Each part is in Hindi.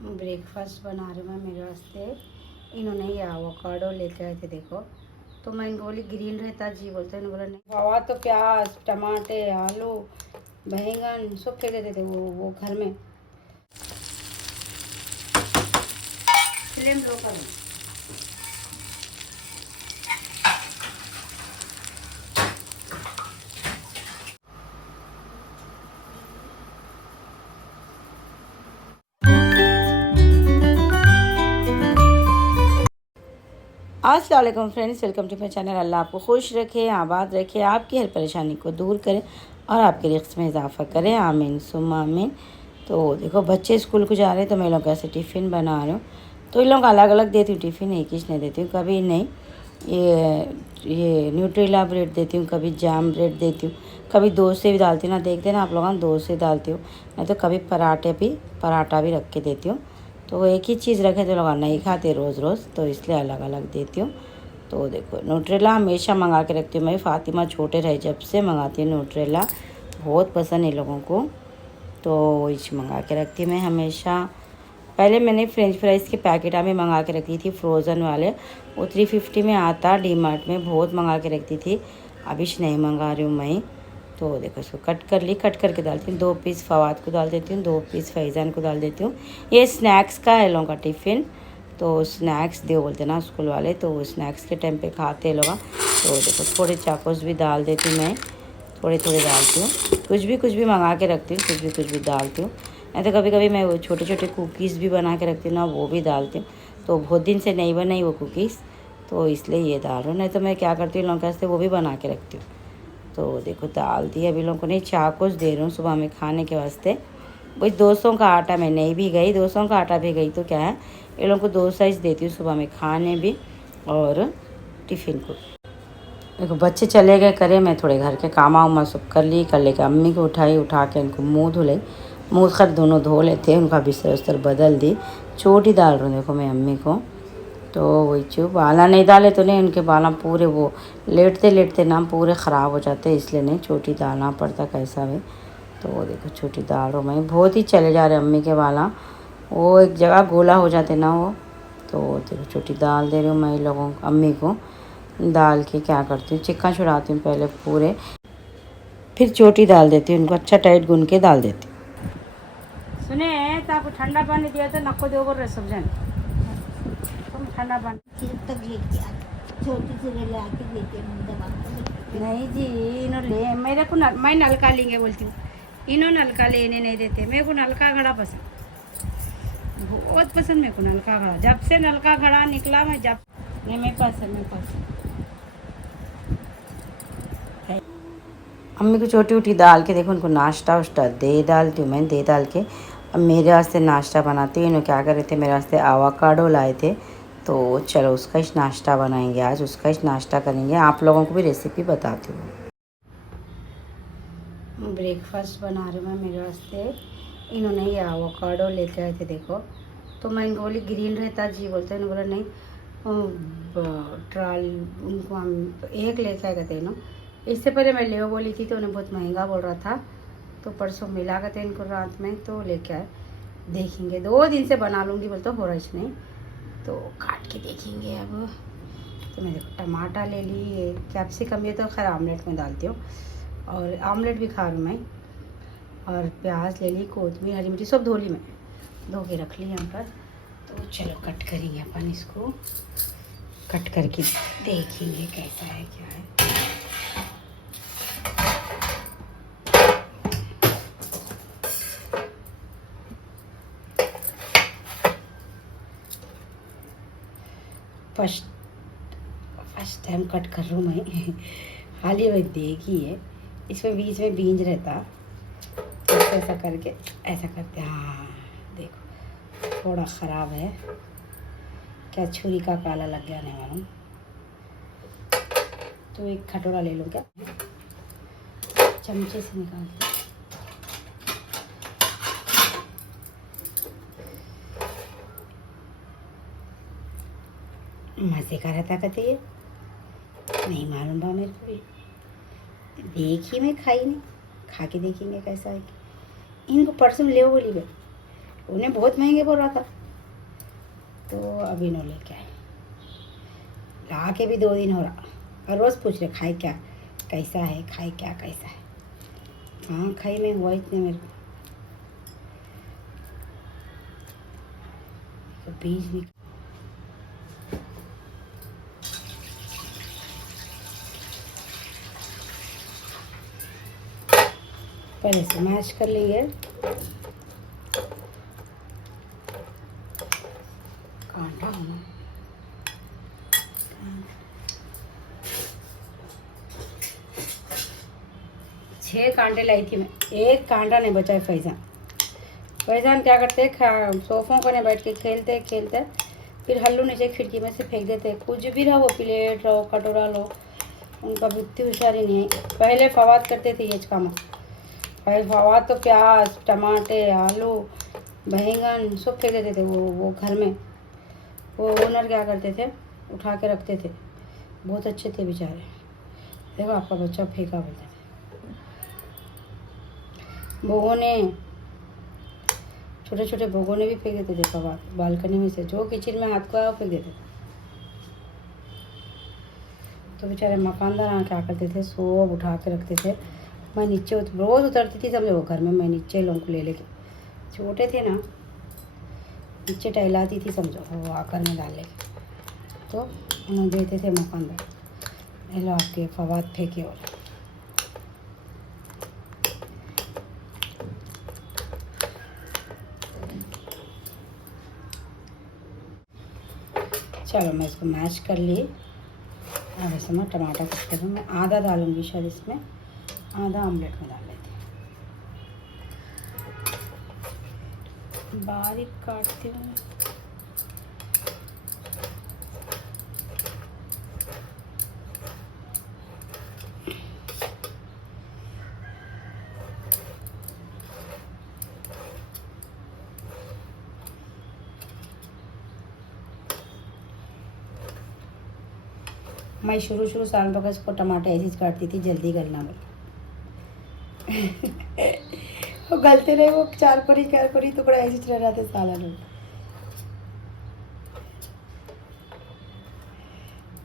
ब्रेकफास्ट बना रही हूँ मैं मेरे वास्ते। इन्होंने ये एवोकाडो लेके आए थे देखो, तो मैं इनको बोली ग्रीन रहता जी, बोलते इन्होंने बोला नहीं बाबा, तो प्याज टमाटे आलू बैंगन सब फेंक देते थे वो घर में। फ्लेम लो करो। अस्सलाम वालेकुम friends, welcome to my channel. अल्लाह आपको खुश रखे, आबाद रखे, आपकी हर परेशानी को दूर करे और आपके रिस्क में इजाफ़ा करे, आमीन सुम्मा आमीन। तो देखो बच्चे स्कूल को जा रहे हैं तो मैं लोग ऐसे टिफ़िन बना रही हूँ। तो इन लोग अलग अलग देती हूँ टिफ़िन, एक ही नहीं देती हूँ। कभी नहीं ये न्यूट्रेला ब्रेड देती हूँ, कभी जाम ब्रेड देती हूँ, कभी दो से भी डालती हूँ ना, देखते ना आप लोग, दो से डालती हूँ। मैं तो कभी पराठा भी रख के देती हूँ। तो एक ही चीज़ रखे तो लोग नहीं खाते रोज़ रोज़, तो इसलिए अलग अलग देती हूँ। तो देखो न्यूट्रेला हमेशा मंगा के रखती हूँ मैं। फ़ातिमा छोटे रहे जब से मंगाती हूँ न्यूट्रेला, बहुत पसंद है लोगों को, तो वही मंगा के रखती हूँ मैं हमेशा। पहले मैंने फ्रेंच फ्राइज़ के पैकेट में मंगा के रखी थी, फ्रोज़न वाले, वो 350 में आता डी मार्ट में, बहुत मंगा के रखती थी। अभी नहीं मंगा रही हूँ मैं। तो देखो इसको कट कर ली, कट करके डालती हूँ। 2 पीस फवाद को डाल देती हूँ, 2 पीस फैज़ान को डाल देती हूँ। ये स्नैक्स का है लोगों का टिफ़िन, तो स्नैक्स दे बोलते ना स्कूल वाले, तो वो स्नैक्स के टाइम पे खाते लोग। तो देखो थोड़े चाकोस भी डाल देती हूँ मैं, थोड़े थोड़े डालती हूँ। कुछ भी मंगा के रखती हूँ, कुछ भी डालती हूँ। नहीं तो कभी कभी मैं वो छोटे छोटे कुकीज़ भी बना के रखती हूँ ना, वो भी डालती हूँ। तो बहुत दिन से नहीं बनाई वो कुकीज़, तो इसलिए ये डाल रहा हूँ। नहीं तो मैं क्या करती हूँ लोगों के वास्ते वो भी बना के रखती हूँ। तो देखो डाल दिया अभी लोगों को, नहीं चाकोस दे रही हूँ सुबह में खाने के वास्ते। वही 200 का आटा, मैं नहीं भी गई 200 का आटा भी गई तो क्या है, ये लोगों को 2 साइज़ देती हूँ सुबह में खाने भी और टिफ़िन को। देखो बच्चे चले गए करे, मैं थोड़े घर के काम वाम सब कर ली, कर लेके अम्मी को उठा के इनको मुँह धुले, मुँह खर दोनों धो लेते, उनका बिस्तर उस्तर बदल दी। चोटी डाल रही हूँ देखो मैं अम्मी को। तो वही चुप बाला नहीं डाले तो नहीं, उनके बाला पूरे वो लेटते लेटते ना पूरे ख़राब हो जाते, इसलिए नहीं चोटी डालना पड़ता कैसा भी। तो वो देखो छोटी दाल रो मैं, बहुत ही चले जा रहे अम्मी के वाला, वो एक जगह गोला हो जाते ना वो। तो देखो छोटी दाल दे रही हूँ मैं लोगों को, अम्मी को। दाल के क्या करती हूँ, चिक्का छुड़ाती हूँ पहले पूरे, फिर चोटी डाल देती हूँ उनको, अच्छा टाइट गुन के डाल देती हूँ। सुने तो आपको ठंडा पानी दिया तो नको दो रहे सब जन, तुम ठंडा पानी तक लेके छोटी सी ले आके देते नहीं जी, इन्होंने ले मेरे को मैं नलका लेंगे बोलती हूँ, इन्होंने नलका लेने नहीं देते। मेरे को नलका घड़ा पसंद, बहुत पसंद मेरे को नलका घड़ा। जब से नलका घड़ा निकला मैं जब नहीं, मेरे पास है, मेरे पास है। अम्मी को छोटी उठी डाल के देखो उनको नाश्ता वाश्ता दे डालती हूँ मैं, दे डाल के अब मेरे वास्ते नाश्ता बनाती हूँ। इन्होंने क्या कर रहे थे, मेरे वास्ते एवोकाडो लाए थे, तो चलो उसका ही नाश्ता बनाएंगे आज, उसका ही नाश्ता करेंगे। आप लोगों को भी रेसिपी बताती हूँ। ब्रेकफास्ट बना रही हूँ मैं मेरे वास्ते। इन्होंने ये एवोकाडो लेके आए थे देखो, तो मैं इनको बोली ग्रीन रहता जी, बोलते इन्होंने बोला नहीं ट्राल, उनको हम एक लेके आए थे इन्हों। इससे पहले मैं ले बोली थी तो उन्हें बहुत महंगा बोल रहा था, तो परसों मिला करते इनको रात में, तो लेके आए। देखेंगे 2 दिन से बना लूँगी बोलते, हो रहा नहीं तो काट के देखेंगे अब। तो मैं देखो टमाटर ले ली, कैप्सिकम ये तो खैर आमलेट में डालती हूँ, और आमलेट भी खा रही हूँ मैं। और प्याज ले ली, कोतमीर हरी मिर्ची सब धो ली, मैं धो के रख ली यहाँ पर। तो चलो कट करेंगे अपन इसको, कट करके देखेंगे कैसा है क्या है। फर्स्ट टाइम कट कर रहा हूँ मैं हाल ही में देखी है, इसमें बीच में बीज रहता, तो ऐसा करके ऐसा करते। हाँ देखो थोड़ा ख़राब है, क्या छुरी का काला लग गया नहीं मालूम। तो एक कटोरा ले लूँ क्या, चमचे से निकाल के। मज़े का रहता कहते ये, नहीं मालूम बा मेरे को भी, देखी मैं खाई नहीं, खा के देखेंगे कैसा है। इनको परसों ले बोली बे, उन्हें बहुत महंगे बोल रहा था, तो अभी इन्होंने लेके आए। ला के भी 2 दिन हो रहा, और रोज़ पूछ रहे खाए क्या, कैसा है, खाए क्या, कैसा है। हाँ खाई में हुआ इतने मेरे को, तो बीज भी। पहले से मैश कर लेंगे। कांटा होना, 6 कांटे लाई थी मैं, एक कांटा नहीं बचा है। फैजान क्या करते, सोफों को नहीं बैठ के खेलते खेलते फिर हल्लू नीचे खिड़की में से फेंक देते। कुछ भी रहो, वो प्लेट रहो, कटोरा लो, उनका बुद्धि होशियारी नहीं है। पहले फवाद करते थे ये काम, पहले फवाद तो प्याज, टमाटे, आलू, बैंगन सब फेंक देते थे। वो घर में वो ओनर क्या करते थे, उठा के रखते थे। बहुत अच्छे थे बेचारे। देखो आपका बच्चा फेंका बोलते थे। भगोने, छोटे छोटे भगोने भी फेंक देते थे फवाद बालकनी में से, जो किचन में हाथ को आया फेंक देते थे। तो बेचारे मकानदार क्या करते थे, सब उठा के रखते थे। मैं नीचे रोज़ उतरती थी समझो घर में, मैं नीचे लोगों को ले लेके, छोटे थे ना, नीचे टहलाती थी समझो, वो आकर में डाल लेके। तो उन्हें देते थे मकानदार, हेलो आपके फवाद फेंके। और चलो मैं इसको मैश कर ली। अब इसमें मैं टमाटर कट कर दूँ, मैं आधा डालूँगी शायद इसमें, आधा ऑमलेट में डाल लेते हैं। बारीक काटती हूँ। मैं शुरू साल बगस को टमाटर ऐसे काटती थी, जल्दी गलना में। वो गलते रहे, वो 4 कोरी टुकड़ा ऐसे रह जाते सालन में।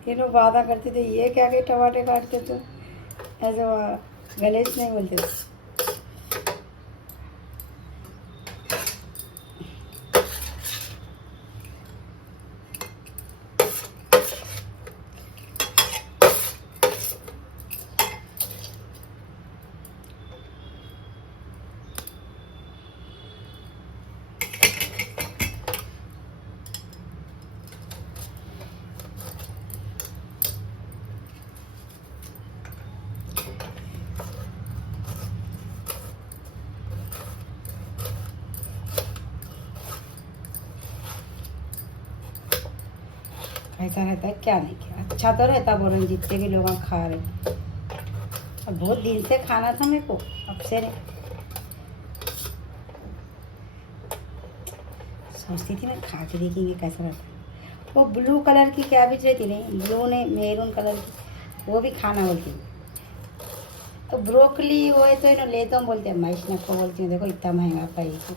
ये लोग वादा करते थे, ये क्या के टमाटर काटते तो ऐसे गलेश नहीं बोलते थे। ऐसा रहता है, क्या नहीं किया, अच्छा तो रहता बोल रहे जितने भी लोग खा रहे। अब बहुत दिन से खाना था मेरे को, अब से नहीं। सोचती थी मैं खा के देखेंगे कैसा रहता है। वो ब्लू कलर की कैबेज रहती नहीं, ब्लू ने मेरून कलर की, वो भी खाना बोलती हूँ। तो ब्रोकली वो है तो इन्होंने ले तो हम बोलते हैं, मैं इसने को बोलती हूँ देखो इतना महंगा पैसे,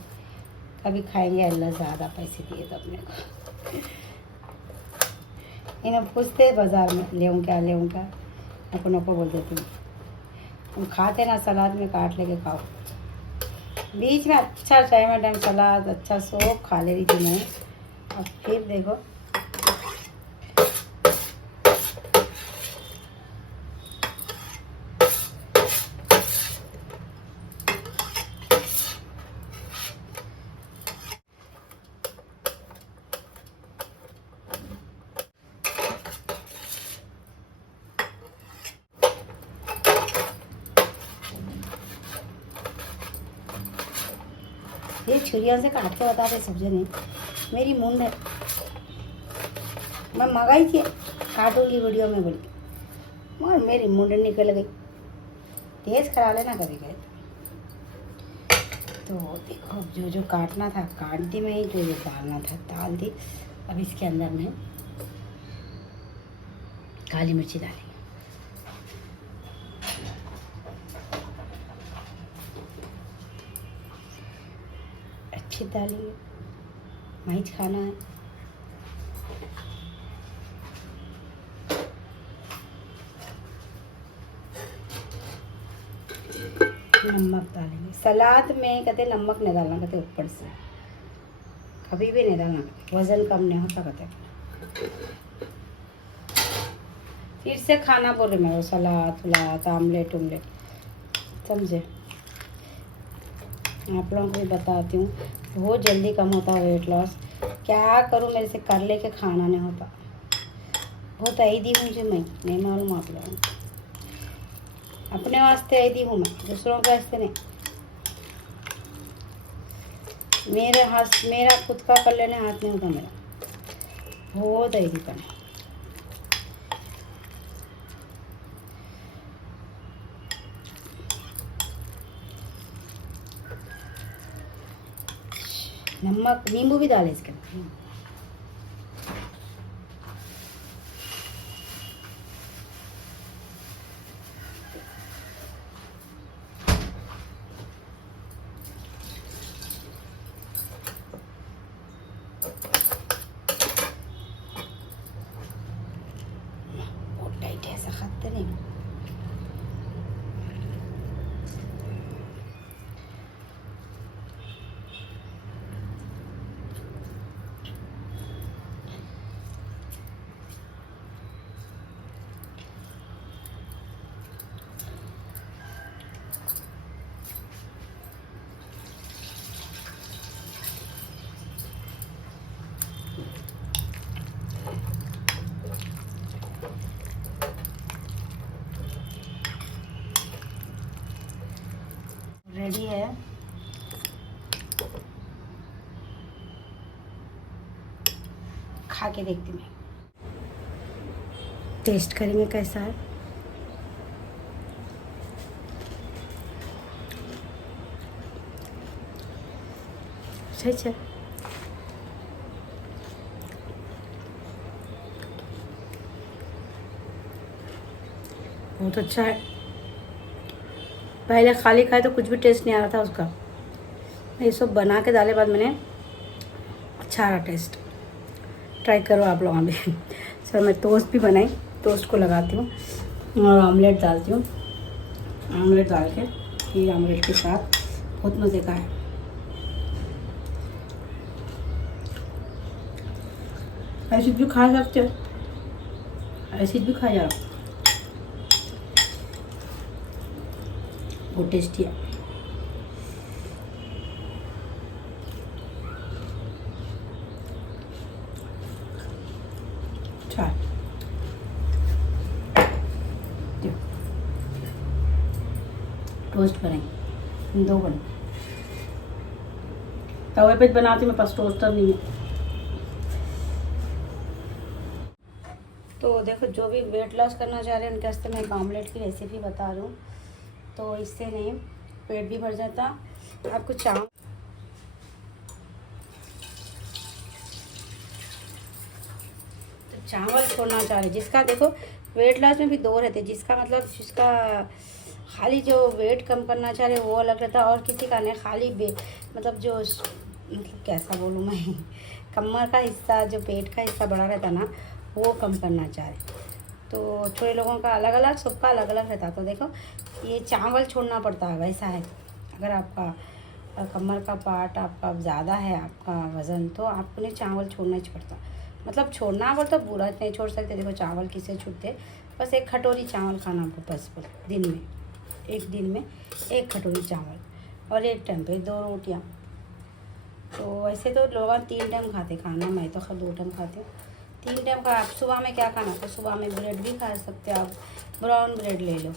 कभी खाएंगे अल्लाह ज़्यादा पैसे दिए तो अपने को। इन्हें पूछते बाजार में ले क्या, नको नको बोल देती हूँ। तुम खाते ना, सलाद में काट लेके खाओ। बीच में अच्छा टाइम सलाद अच्छा सब खा ले रही थी मैं। अब फिर देखो ये छुरिया से काट के बताते सब्जी नहीं, मेरी मुंड है। मैं मंगाई थी, काटूंगी वीडियो में बोल के, मगर मेरी मुंड निकल गई। तेज करा लेना कभी कभी। तो देखो जो जो काटना था काट दी मैं, जो जो डालना था डाल दी। अब इसके अंदर में काली मिर्ची डालेंगे। अच्छी डालेंगे, माइच खाना है। नमक डालेंगे। सलाद में कहते नमक नहीं डालना, कहते ऊपर से कभी भी नहीं डालना, वज़न कम नहीं होता कहते। फिर से खाना बोल रहे मैं, सलाद वलाद आमलेट उमलेट, समझे। आप लोगों को भी बताती हूँ, बहुत जल्दी कम होता है वेट लॉस। क्या करूँ, मेरे से कर ले के खाना नहीं होता। बहुत ऐदी हूँ जी मैं, नहीं मालूम आप लोगों को। अपने वास्ते ऐदी हूँ मैं, दूसरों के वास्ते नहीं। मेरे हाथ, मेरा खुद का कर लेने हाथ नहीं होता मेरा, बहुत ऐदीपन है। नमक, नींबू भी डाले इसके अंदर। बहुत टाइट है, ऐसा खाते नहीं। रेडी है। खा के देखती मैं, टेस्ट करेंगे कैसा है। सही है, बहुत अच्छा है। पहले खाली खाए तो कुछ भी टेस्ट नहीं आ रहा था उसका, ये सब बना के डाले बाद मैंने अच्छा रहा टेस्ट। ट्राई करो आप लोग भी। सर मैं टोस्ट भी बनाई, टोस्ट को लगाती हूँ और ऑमलेट डालती हूँ। ऑमलेट डाल के फिर ऑमलेट के साथ बहुत मज़े का है। ऐसे भी खा सकते हो, ऐसे भी खा जाओ, बहुत टेस्टी है। अच्छा, टोस्ट बनाएंगे, 2 बने। तवे पे बनाती, मेरे पास टोस्टर नहीं है। तो देखो, जो भी वेट लॉस करना चाह रहे हैं उनके वास्ते मैं एक ऑमलेट की रेसिपी बता रही हूँ। तो इससे नहीं पेट भी भर जाता। आपको चावल छोड़ना चाह रहे, जिसका देखो वेट लॉस में भी 2 रहते, जिसका मतलब जिसका खाली जो वेट कम करना चाह रहे वो अलग रहता, और किसी का नहीं खाली मतलब जो मतलब कैसा बोलूँ मैं, कमर का हिस्सा, जो पेट का हिस्सा बड़ा रहता ना, वो कम करना चाह रहे। तो थोड़े लोगों का अलग अलग, सबका अलग अलग रहता। तो देखो, ये चावल छोड़ना पड़ता है, वैसा है। अगर आपका कमर का पार्ट आपका ज़्यादा है, आपका वज़न, तो आपको नहीं चावल छोड़ना ही पड़ता। मतलब छोड़ना बोल तो बुरा नहीं छोड़ सकते। देखो चावल किसे छूटते, बस 1 कटोरी चावल खाना आपको, बस दिन में, एक दिन में 1 कटोरी चावल, और एक टाइम पे 2 रोटियाँ। तो वैसे तो लोग 3 टाइम खाते खाना, मैं तो 2 टाइम खाती हूँ। 3 टाइम का आप सुबह में क्या खाना, तो सुबह में ब्रेड भी खा सकते हो आप, ब्राउन ब्रेड ले लो।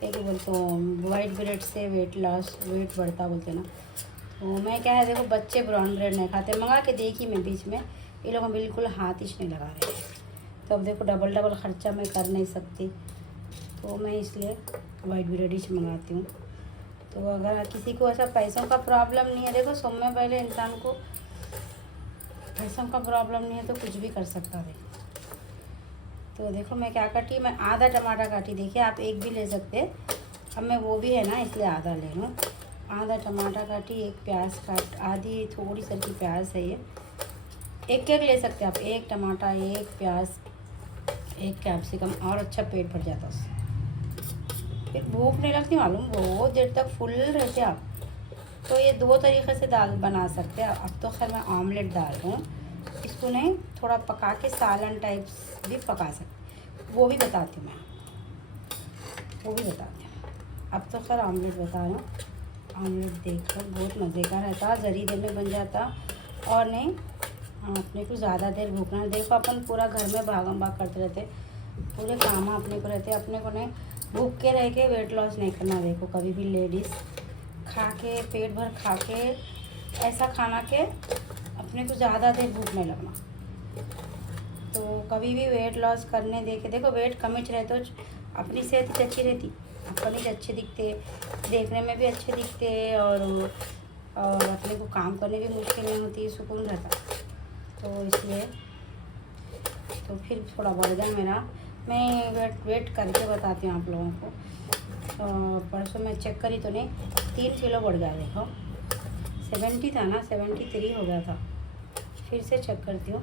क्या बोलते हो, वाइट ब्रेड से वेट लॉस, वेट बढ़ता बोलते ना। तो मैं क्या है, देखो बच्चे ब्राउन ब्रेड नहीं खाते, मंगा के देखी मैं बीच में, ये लोग बिल्कुल हाथ ही नहीं लगा रहे। तो अब देखो डबल डबल ख़र्चा मैं कर नहीं सकती, तो मैं इसलिए वाइट ब्रेड ही मंगाती हूँ। तो अगर किसी को ऐसा पैसों का प्रॉब्लम नहीं है, देखो सब में पहले इंसान को पैसों का प्रॉब्लम नहीं है तो कुछ भी कर सकता है। तो देखो मैं क्या काटी, मैं आधा टमाटर काटी, देखिए आप 1 भी ले सकते, अब मैं वो भी है ना इसलिए आधा ले लूँ। आधा टमाटर काटी, एक प्याज काट, आधी थोड़ी सी प्याज है ये, एक एक ले सकते हैं आप, एक टमाटर, एक प्याज, एक कैप्सिकम, और अच्छा पेट भर जाता उससे। फिर भूख नहीं लगती मालूम, बहुत देर तक फुल रहते आप। तो ये दो तरीक़े से दाल बना सकते हैं। अब तो खैर मैं ऑमलेट डाल रहा हूँ, इसको नहीं थोड़ा पका के सालन टाइप्स भी पका सकते, वो भी बताती हूँ मैं, वो भी बताती हूँ। अब तो खैर ऑमलेट बता रहा हूँ। ऑमलेट देखकर बहुत मज़े का रहता, जरी देर में बन जाता, और नहीं अपने को ज़्यादा देर भूखना। देखो अपन पूरा घर में भागम भाग करते रहते, पूरे काम अपने को रहते, अपने को नहीं भूख के रह के वेट लॉस नहीं करना। देखो कभी भी लेडीज़ खा के पेट भर खा के ऐसा खाना के अपने को ज़्यादा देर भूख नहीं लगना। तो कभी भी वेट लॉस करने दे के देखो, वेट कम रहे तो अपनी सेहत ही अच्छी रहती, अपन ही अच्छे दिखते, देखने में भी अच्छे दिखते, और अपने को काम करने भी मुश्किल नहीं होती, सुकून रहता। तो इसलिए तो फिर थोड़ा बढ़ गया मेरा, मैं वेट करके बताती हूँ आप लोगों को। परसों मैं चेक करी तो नहीं 3 किलो बढ़ गया। देखो 70 था ना, 73 हो गया था। फिर से चेक करती हूँ।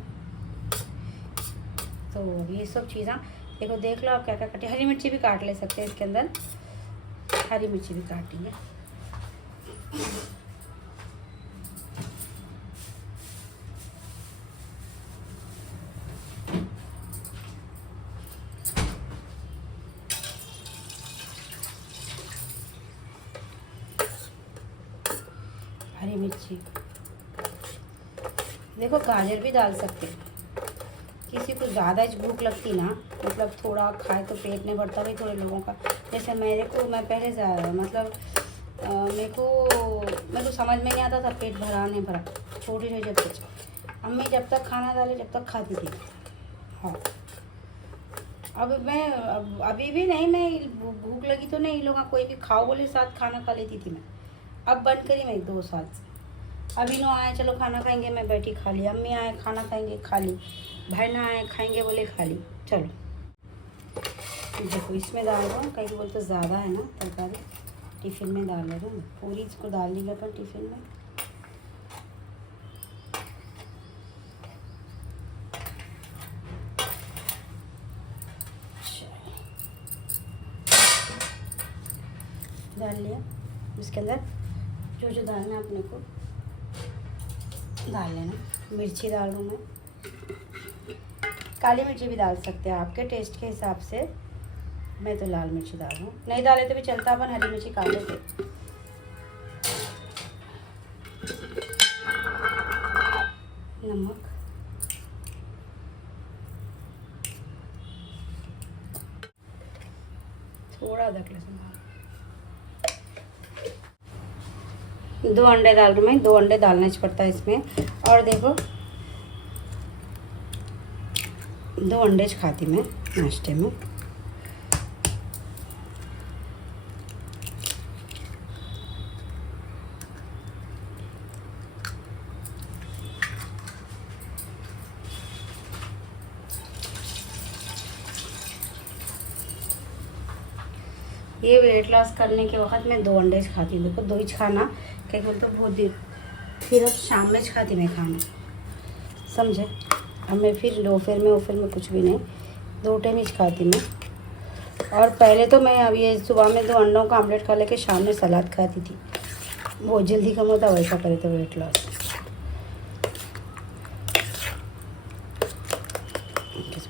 तो ये सब चीज़ें देखो, देख लो आप क्या क्या काटी। हरी मिर्ची भी काट ले सकते हैं इसके अंदर, हरी मिर्ची भी काटी है। हरी मिर्ची देखो, गाजर भी डाल सकते हैं। किसी को ज़्यादा भूख लगती ना, मतलब थोड़ा खाए तो पेट नहीं भरता भाई थोड़े लोगों का। जैसे मैं पहले मतलब मेरे को समझ में नहीं आता था पेट भरा नहीं भरा, छोटी रही जब तक अम्मी जब तक खाना डाले जब तक खाती थी। हाँ अब मैं अभी भी नहीं, मैं भूख लगी तो नहीं, लोग कोई भी खाओ बोले साथ खाना खा लेती थी मैं। अब बंद करी मैं 2 साल से। अभी नो आए चलो खाना खाएंगे, मैं बैठी खा ली, अम्मी आए खाना खाएंगे खा ली, भाई ना आए खाएंगे बोले खा ली, चलो। देखो इसमें डाल रहा हूँ, कहीं बोलते ज़्यादा है ना तरकारी, टिफ़िन में डाल रहा हूँ, पूरी इसको डाल देंगे अपन टिफ़िन में। डाल लिया। इसके अंदर जो जो डालना है अपने को डाल लेना। मिर्ची डाल दूँ मैं, काली मिर्ची भी डाल सकते हैं आपके टेस्ट के हिसाब से। मैं तो लाल मिर्ची डाल दूँ, नहीं डाले तो भी चलता, अपन हरी मिर्ची खा लेते। नमक, थोड़ा अदरक लहसुन, 2 अंडे डाल रही हूँ मैं, 2 अंडे डालना ही पड़ता है इसमें। और देखो 2 अंडे खाती मैं नाश्ते में। ये वेट लॉस करने के वक्त मैं 2 अंडे खाती हूँ। देखो 2 ही खाना क्या बोलते तो बहुत देर, फिर अब शाम में खाती मैं खाना, समझे। अब मैं फिर दोपहर में कुछ भी नहीं, 2 टाइम ही खाती मैं। और पहले तो मैं अब ये सुबह में 2 अंडों का आमलेट खा लेके शाम में सलाद खाती थी, बहुत जल्दी कम होता, वैसा करे तो वेट लॉस।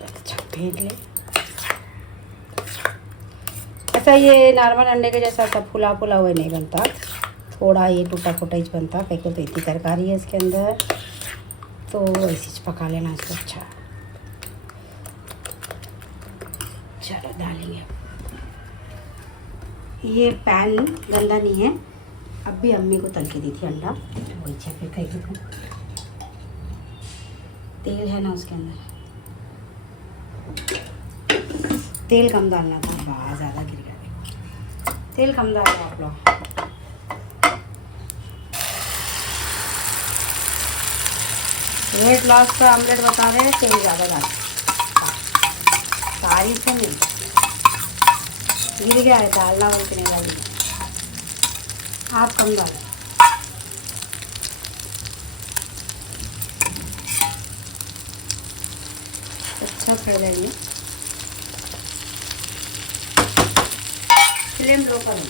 अच्छा फेंक ले, ऐसा ये नॉर्मल अंडे के जैसा सब फुला हुआ नहीं बनता, थोड़ा ये टूटा फूटा ही बनता। कहीं को तो इतनी तरकारी है इसके अंदर, तो ऐसे पका लेना इसको। अच्छा चलो डालेंगे। ये पैन गंदा नहीं है, अब भी अम्मी को तल के दी थी अंडा, वही फिर कहीं को तेल है ना उसके अंदर, तेल कम डालना था, बहुत ज़्यादा गिर गया। तेल कम डालो आप लोग। वेट लॉस का आमलेट बता रहे हैं, तेल ज़्यादा डाल, तारीफ है नहीं, गिर गया है, डालना बोल के नहीं डाली। आप कम डालें। अच्छा कर देंगे, फ्लेम लो करें।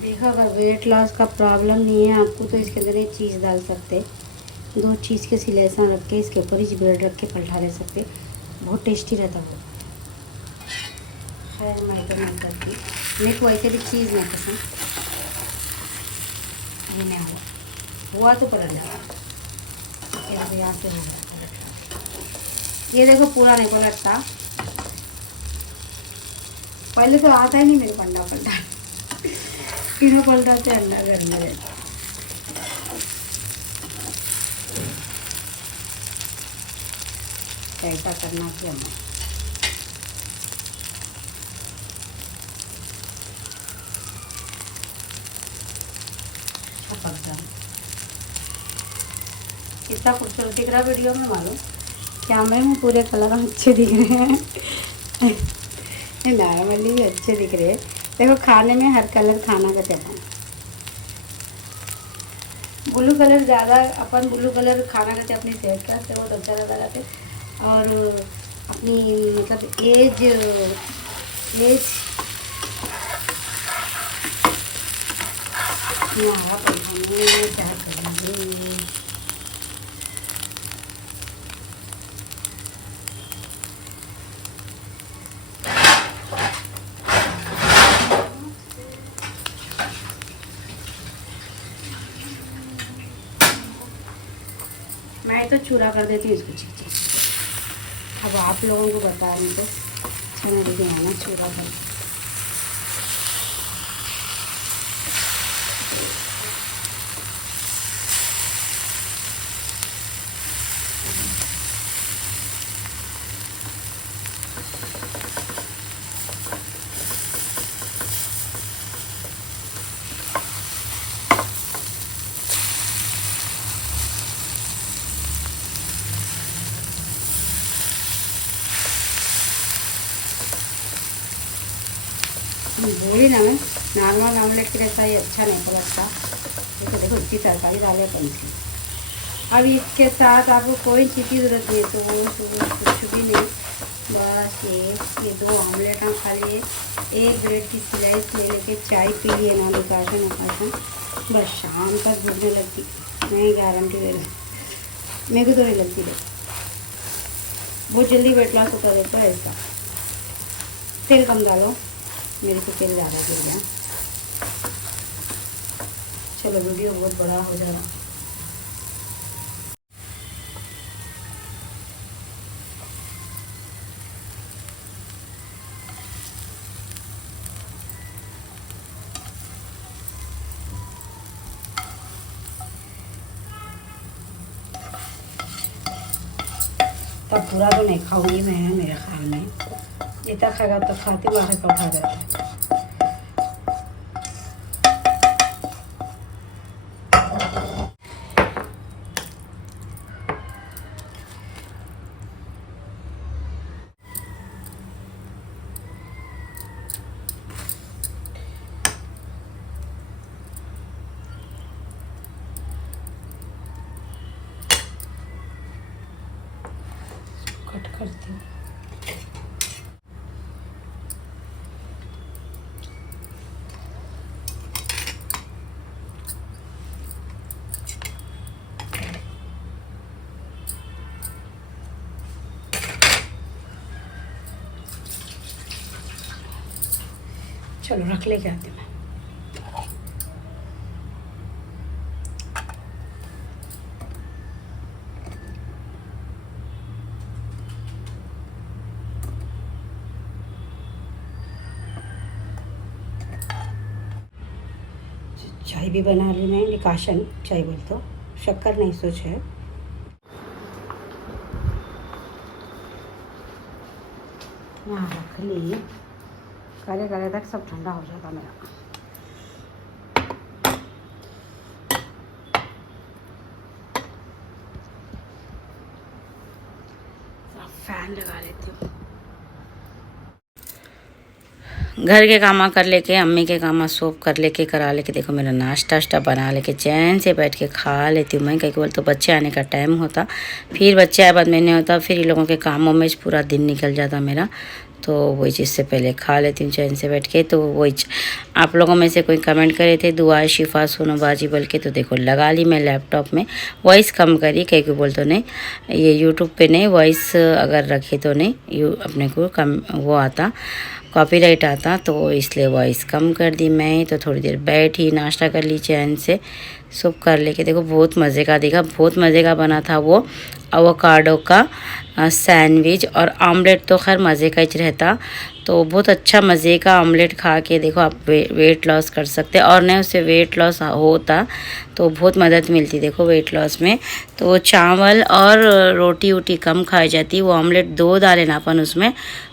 देखो, अगर वेट लॉस का प्रॉब्लम नहीं है आपको तो इसके अंदर एक चीज़ डाल सकते, 2 चीज़ के सिलेसन रख के इसके ऊपर ही ब्रेड रख के पलटा ले सकते, बहुत टेस्टी रहता वो। खैर मैं तो नहीं करती, मेरे को ऐसे भी चीज़ नहीं पसंद। ये नहीं हुआ तो पलट जाएगा, यहाँ से नहीं पलट। ये देखो पूरा नहीं पलटता, पहले तो आता ही नहीं मेरे पंडा पलटा, तीनों पलटाते अंदर अंदर। ऐसा करना कि हमें कितना खूबसूरत दिख रहा है वीडियो में, मालूम कैमरे में पूरे कलर अच्छे दिख रहे हैं, नॉर्मली भी अच्छे दिख रहे हैं। देखो खाने में हर कलर खाना का चाहता है, ब्लू कलर ज़्यादा, अपन ब्लू कलर खाना का अपनी सेहत का से बहुत अच्छा लगा रहते, और अपनी मतलब एज क्या करेंगे। मैं तो चूरा कर देती हूँ इसको चीज़। अब आप लोगों को बता रही तो अच्छा नहीं आना चूरा कर। बोली ना मैं, नॉर्मल ऑमलेट के जैसा ये अच्छा नहीं पलटता। देखो देखो इतनी तरकारी डाले अपन इसकी। अब इसके साथ आपको कोई चीज़ की ज़रूरत नहीं है, तो कुछ भी नहीं, बस ये 2 ऑमलेट हम खा लिए, 1 ब्रेड की स्लाइस ले लेके चाय पी लिए ना, डिकाशन उकाशन, बस शाम तक भूखने लगती। मैं गारंटी दे रही, मेरे को तो नहीं लगती है, बहुत जल्दी वेट लॉस होता रहता है इसका। तेल कम डालो, मेरे को तेल ज़्यादा गिर गया। चलो वीडियो बहुत बड़ा हो जाएगा। तब पूरा तो नहीं खाऊंगी मैं, मेरे ख्याल में जितना खाएगा तो खाती बाहर का उठा देता है। कट करती हूँ। चलो रख लेके आती मैं। चाय भी बना ली मैं, डिकाशन चाय बोल तो, शक्कर नहीं सोच है। यहाँ रख ली, करे करे तक सब ठंडा हो जाता मेरा। फैन लगा लेती हूँ। घर के कामा कर लेके, अम्मी के कामा सोप कर लेके, करा लेके, देखो मेरा नाश्ता वाश्ता बना लेके चैन से बैठ के खा लेती हूँ मैं। कहीं बोल तो बच्चे आने का टाइम होता, फिर बच्चे आए बाद में नहीं होता, फिर इन लोगों के कामों में पूरा दिन निकल जाता मेरा। तो वही चीज़ से पहले खा लेती हूँ चैन से बैठ के। तो वही आप लोगों में से कोई कमेंट करे थे दुआ शिफा सुनो बाजी बोल के, तो देखो लगा ली मैं लैपटॉप में। वॉइस कम करी, कहीं को बोल तो नहीं, ये यूट्यूब पे नहीं, वॉइस अगर रखे तो नहीं अपने को कम वो आता, कॉपीराइट आता, तो इसलिए वॉइस कम कर दी मैं। तो थोड़ी देर बैठी, नाश्ता कर ली चैन से, सब कर लेके देखो बहुत मज़े का दिखा, बहुत मज़े का बना था वो एवोकाडो का सैंडविच और आमलेट। तो खैर मज़े का ही रहता, तो बहुत अच्छा मज़े का आमलेट खा के देखो आप वेट लॉस कर सकते, और नहीं उससे वेट लॉस होता तो बहुत मदद मिलती देखो वेट लॉस में। तो चावल और रोटी वोटी कम खाई जाती, वो आमलेट 2 डाले ना अपन उसमें,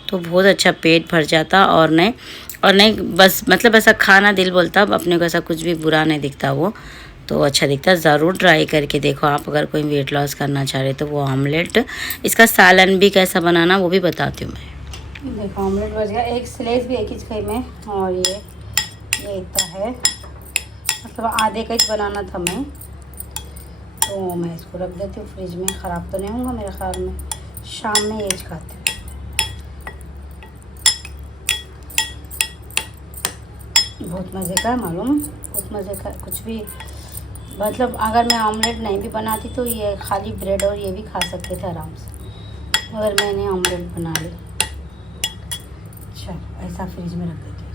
तो बहुत अच्छा पेट भर जाता। और नहीं बस मतलब ऐसा खाना दिल बोलता, अपने को ऐसा कुछ भी बुरा नहीं दिखता, वो तो अच्छा दिखता। ज़रूर ट्राई करके देखो आप, अगर कोई वेट लॉस करना चाह रहे तो वो आमलेट। इसका सालन भी कैसा बनाना वो भी बताती हूँ मैं। देखो आमलेट बच गया, एक स्लेस भी एक ही खाई में, और ये इतना है, मतलब आधे का ही बनाना था मैं, तो मैं इसको रख देती हूँ फ्रिज में, ख़राब तो नहीं होगा मेरे ख्याल में। शाम में ये खाते हैं, बहुत मज़े का है मालूम, बहुत मज़े का। कुछ भी मतलब अगर मैं ऑमलेट नहीं भी बनाती तो ये खाली ब्रेड और ये भी खा सकते थे आराम से, मगर मैंने ऑमलेट बना ली। अच्छा ऐसा फ्रिज में रख देती हूँ।